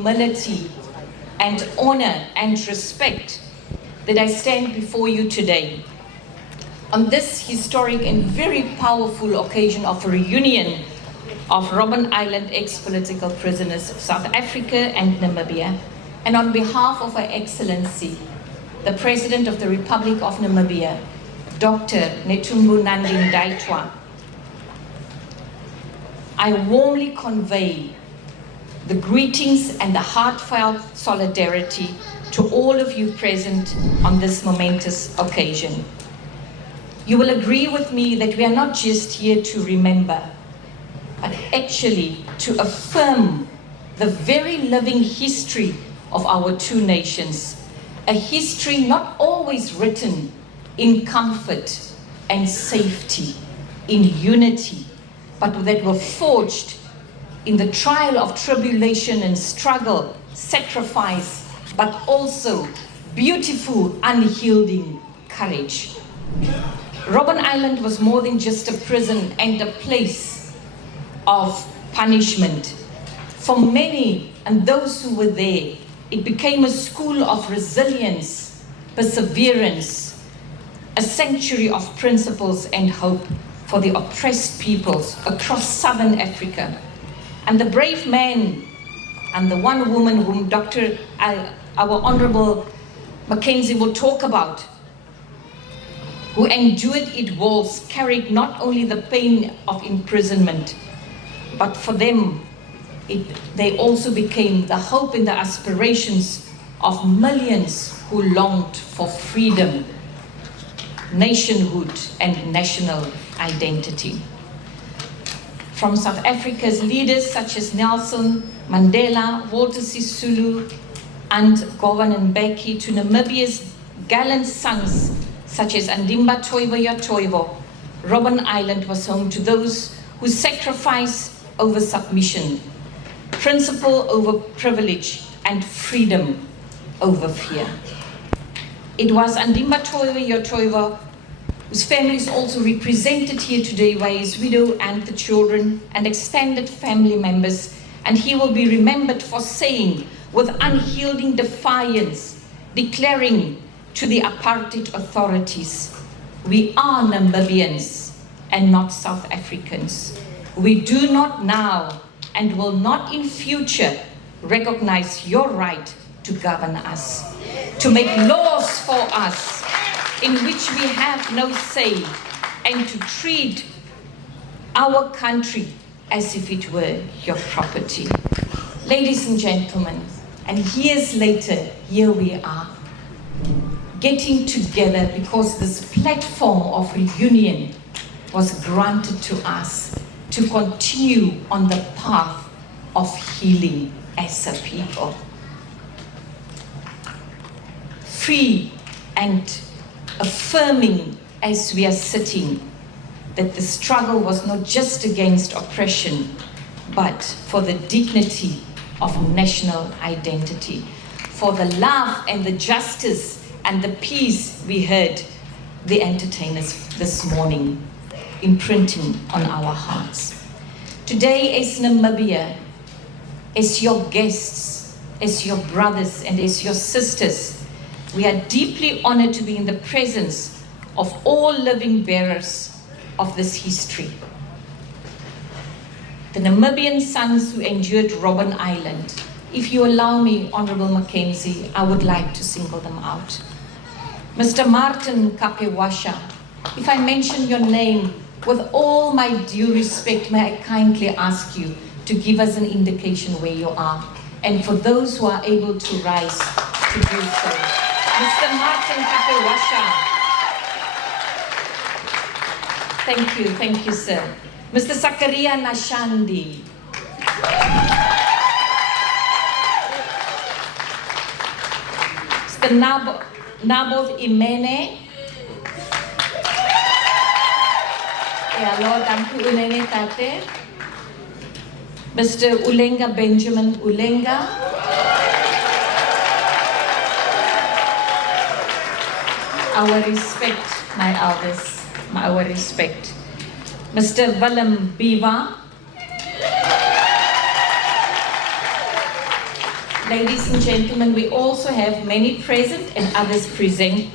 humility and honor and respect that I stand before you today on this historic and very powerful occasion of a reunion of Robben Island ex-political prisoners of South Africa and Namibia, and on behalf of Her Excellency, the President of the Republic of Namibia, Dr. Netumbo Nandi-Ndaitwah, I warmly convey the greetings and the heartfelt solidarity to all of you present on this momentous occasion. You will agree with me that we are not just here to remember, but actually to affirm the very living history of our two nations, a history not always written in comfort and safety, in unity, but that were forged in the trial of tribulation and struggle, sacrifice, but also beautiful, unyielding courage. Robben Island was more than just a prison and a place of punishment. For many and those who were there, it became a school of resilience, perseverance, a sanctuary of principles and hope for the oppressed peoples across southern Africa. And the brave man and the one woman whom our Honorable Mackenzie will talk about, who endured it walls, carried not only the pain of imprisonment, but for them, they also became the hope and the aspirations of millions who longed for freedom, nationhood, and national identity. From South Africa's leaders such as Nelson Mandela, Walter Sisulu, and Govan Mbeki, to Namibia's gallant sons such as Andimba Toivo Ya Toivo, Robben Island was home to those who sacrifice over submission, principle over privilege, and freedom over fear. It was Andimba Toivo Ya Toivo, whose family is also represented here today by his widow and the children and extended family members, and he will be remembered for saying with unyielding defiance, declaring to the apartheid authorities, "We are Namibians and not South Africans. We do not now and will not in future recognize your right to govern us, to make laws for us in which we have no say, and to treat our country as if it were your property." Ladies and gentlemen, and years later, here we are, getting together because this platform of reunion was granted to us to continue on the path of healing as a people. Free and affirming as we are sitting that the struggle was not just against oppression, but for the dignity of national identity, for the love and the justice and the peace we heard the entertainers this morning imprinting on our hearts. Today, as Namibia, as your guests, as your brothers and as your sisters, we are deeply honored to be in the presence of all living bearers of this history. The Namibian sons who endured Robben Island. If you allow me, Honorable Mackenzie, I would like to single them out. Mr. Martin Kapewasha, if I mention your name, with all my due respect, may I kindly ask you to give us an indication where you are, and for those who are able to rise to do so. Mr. Martin Kapewasha. Thank you, sir. Mr. Zakaria Nashandi. Mr. Naboth Imene. Hello, thank you, Unene Tate. Mr. Ulenga Benjamin Ulenga. Our respect, my elders, our respect. Mr. Willem Biva. Ladies and gentlemen, we also have many present and others represented.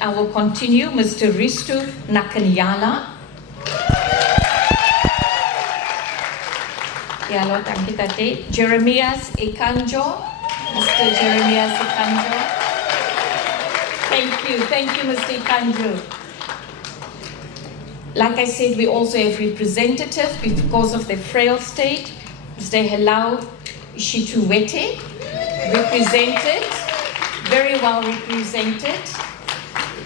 I will continue. Mr. Risto Nakanyala. Yalo, dankie tate. Jeremias Ikanjo. Mr. Jeremias Ikanjo. Thank you, Mr. Ikanjo. Like I said, we also have representatives because of their frail state. Mr. Helau Shituwete, represented, very well represented.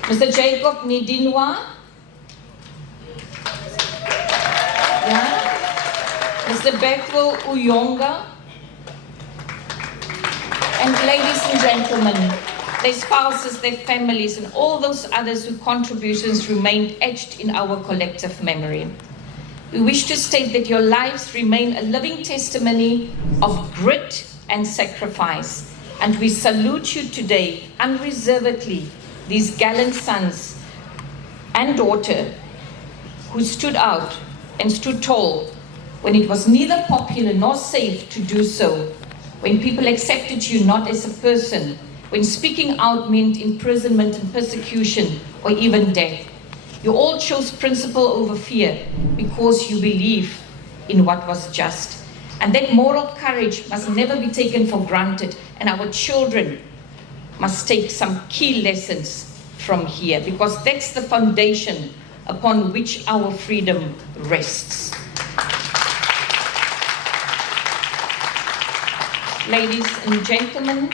Mr. Jacob Nidinwa. Yeah. Mr. Beckwell Uyonga. And ladies and gentlemen, their spouses, their families, and all those others whose contributions remain etched in our collective memory. We wish to state that your lives remain a living testimony of grit and sacrifice. And we salute you today unreservedly, these gallant sons and daughter who stood out and stood tall when it was neither popular nor safe to do so, when people accepted you not as a person, when speaking out meant imprisonment and persecution or even death. You all chose principle over fear because you believe in what was just. And that moral courage must never be taken for granted, and our children must take some key lessons from here, because that's the foundation upon which our freedom rests. Ladies and gentlemen,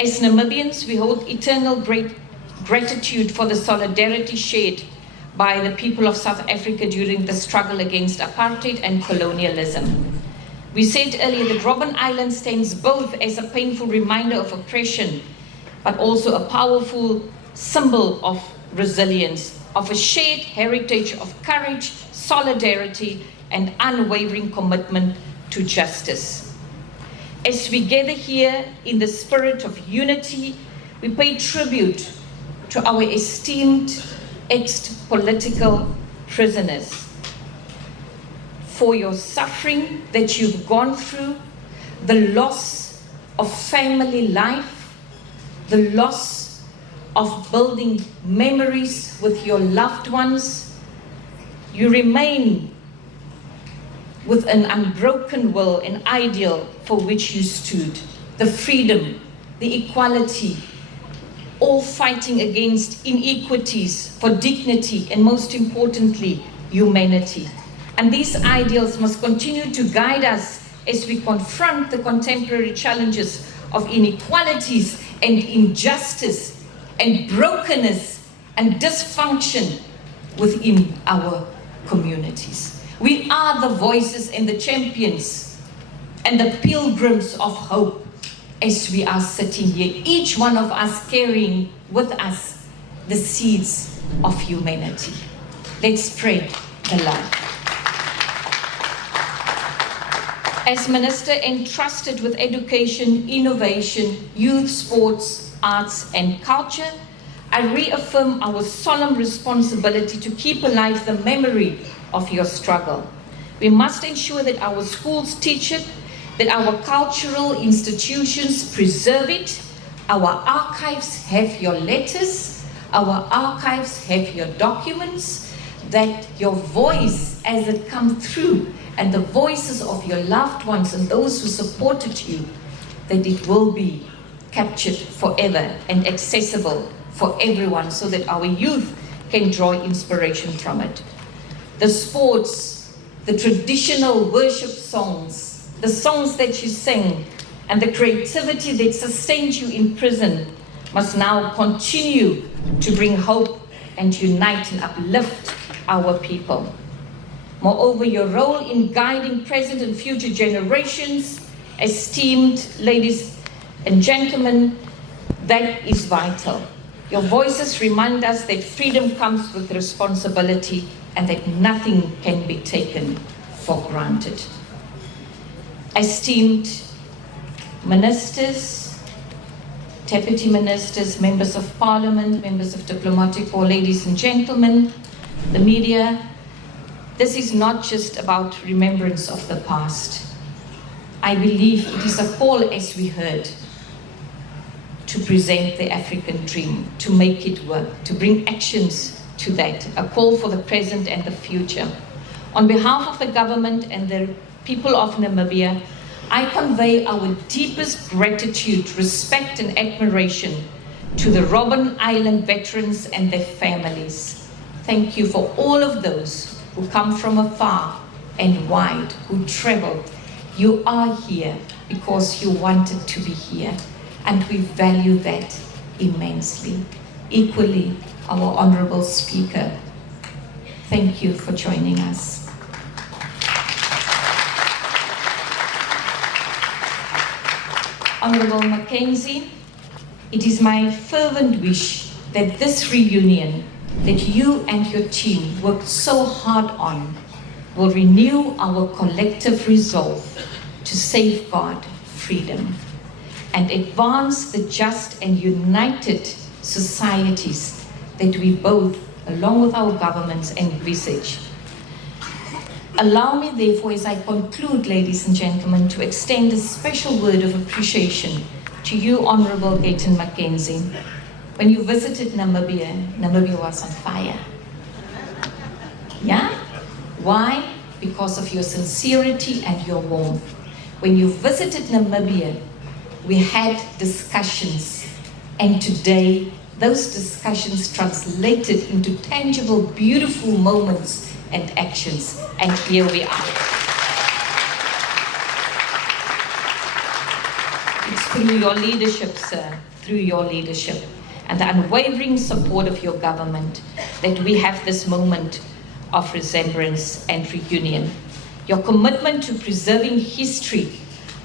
as Namibians, we hold eternal gratitude for the solidarity shared by the people of South Africa during the struggle against apartheid and colonialism. We said earlier that Robben Island stands both as a painful reminder of oppression, but also a powerful symbol of resilience, of a shared heritage of courage, solidarity, and unwavering commitment to justice. As we gather here in the spirit of unity, we pay tribute to our esteemed ex-political prisoners for your suffering that you've gone through, the loss of family life, the loss of building memories with your loved ones. You remain with an unbroken will and ideal for which you stood, the freedom, the equality, all fighting against inequities for dignity and, most importantly, humanity. And these ideals must continue to guide us as we confront the contemporary challenges of inequalities and injustice and brokenness and dysfunction within our communities. We are the voices and the champions and the pilgrims of hope as we are sitting here, each one of us carrying with us the seeds of humanity. Let's spread the love. As Minister entrusted with education, innovation, youth, sports, arts, and culture, I reaffirm our solemn responsibility to keep alive the memory of your struggle. We must ensure that our schools teach it, that our cultural institutions preserve it, our archives have your letters, our archives have your documents, that your voice as it comes through and the voices of your loved ones and those who supported you, that it will be captured forever and accessible for everyone so that our youth can draw inspiration from it. The sports, the traditional worship songs, the songs that you sing, and the creativity that sustained you in prison must now continue to bring hope and unite and uplift our people. Moreover, your role in guiding present and future generations, esteemed ladies and gentlemen, that is vital. Your voices remind us that freedom comes with responsibility and that nothing can be taken for granted. Esteemed ministers, deputy ministers, members of parliament, members of diplomatic corps, ladies and gentlemen, the media, this is not just about remembrance of the past. I believe it is a call, as we heard, to present the African dream, to make it work, to bring actions to that, a call for the present and the future. On behalf of the government and the people of Namibia, I convey our deepest gratitude, respect and admiration to the Robben Island veterans and their families. Thank you for all of those who come from afar and wide, who traveled. You are here because you wanted to be here, and we value that immensely. Equally, our Honorable Speaker, thank you for joining us. Honorable Mackenzie, it is my fervent wish that this reunion that you and your team worked so hard on will renew our collective resolve to safeguard freedom and advance the just and united societies that we both, along with our governments, envisage. Allow me, therefore, as I conclude, ladies and gentlemen, to extend a special word of appreciation to you, Honorable Gayton Mackenzie. When you visited Namibia, Namibia was on fire. Yeah? Why? Because of your sincerity and your warmth. When you visited Namibia, we had discussions, and today those discussions translated into tangible, beautiful moments and actions, and here we are. It's through your leadership, sir, through your leadership and the unwavering support of your government that we have this moment of remembrance and reunion. Your commitment to preserving history,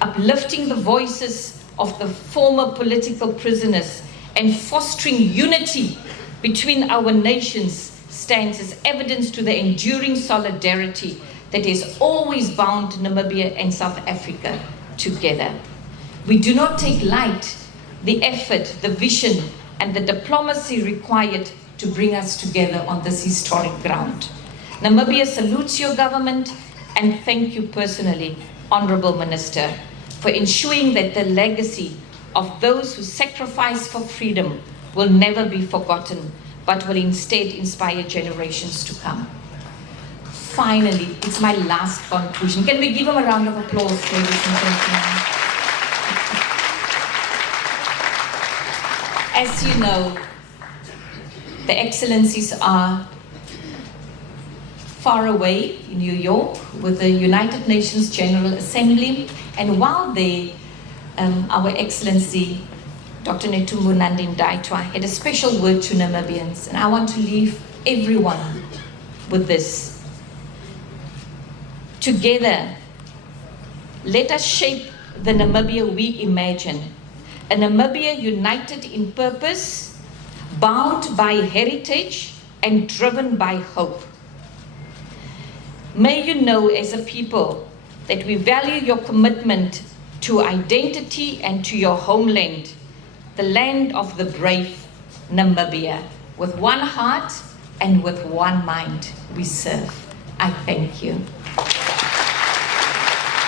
uplifting the voices of the former political prisoners, and fostering unity between our nations stands as evidence to the enduring solidarity that has always bound Namibia and South Africa together. We do not take light the effort, the vision, and the diplomacy required to bring us together on this historic ground. Namibia salutes your government, and thank you personally, Honorable Minister, for ensuring that the legacy of those who sacrificed for freedom will never be forgotten, but will instead inspire generations to come. Finally, it's my last conclusion. Can we give him a round of applause, ladies and gentlemen? As you know, the Excellencies are far away in New York with the United Nations General Assembly, and while they, our Excellency, Dr. Netumbo Andimba Toivo had a special word to Namibians, and I want to leave everyone with this. Together, let us shape the Namibia we imagine, a Namibia united in purpose, bound by heritage, and driven by hope. May you know as a people that we value your commitment to identity and to your homeland, the land of the brave, Namibia. With one heart and with one mind we serve. I thank you.